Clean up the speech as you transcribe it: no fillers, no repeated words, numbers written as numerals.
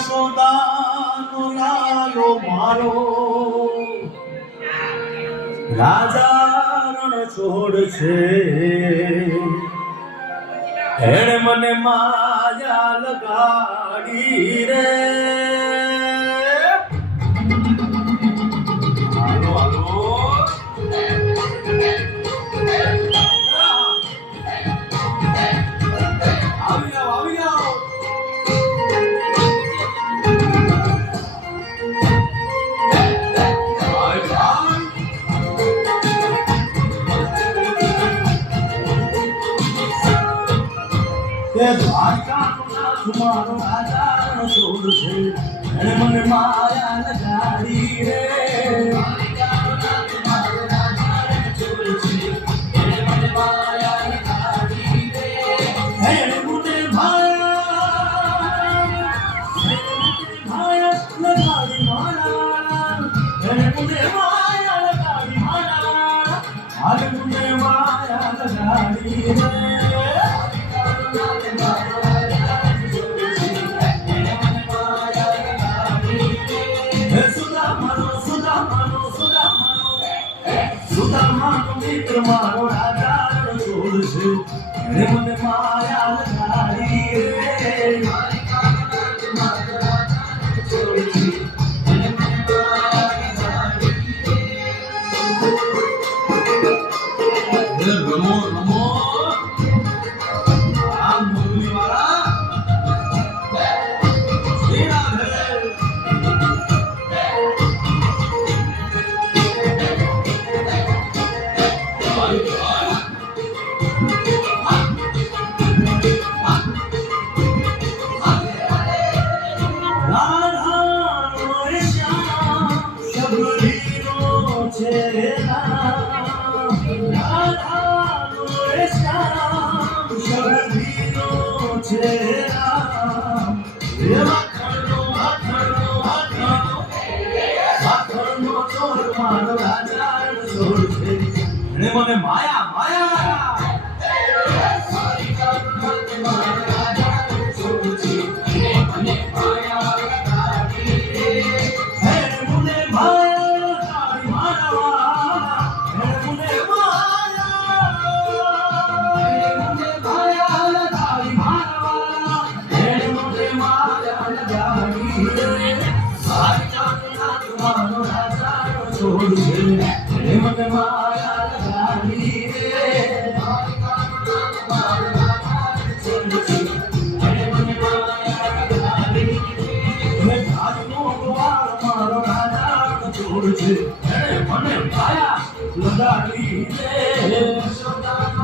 યશોદાનો લાલો મારો રાજા રણ છોડ છે એણે મને માયા લગાડી રે હાલો હાલો આવી જાઓ આવી જાઓ દ્વારકાનો નાથ મારો રાજા રણ છોડ છે એણે મને માયા લગાડી રે દ્વારકાનો નાથ મારો રાજા રણ છોડ છે એણે મને માયા લગાડી રે એણે મને માયા લગાડી મારા એણે મને માયા લગાડી મારા હાલ મને માયા લગાડી રે સુદામાનો મિત્ર મારો રાજા રણ છોડ છે એણે મને માયા લગાડી રે મારો રાજા રણ છોડ છે એણે મને માયા લગાડી રે રમો રમો આમ મુરલી વાળા શ્રી રાધે મને માયા માયા મને માયા લગાડી રે મારો રાજા છોડ છે મને માયા લગાડી રે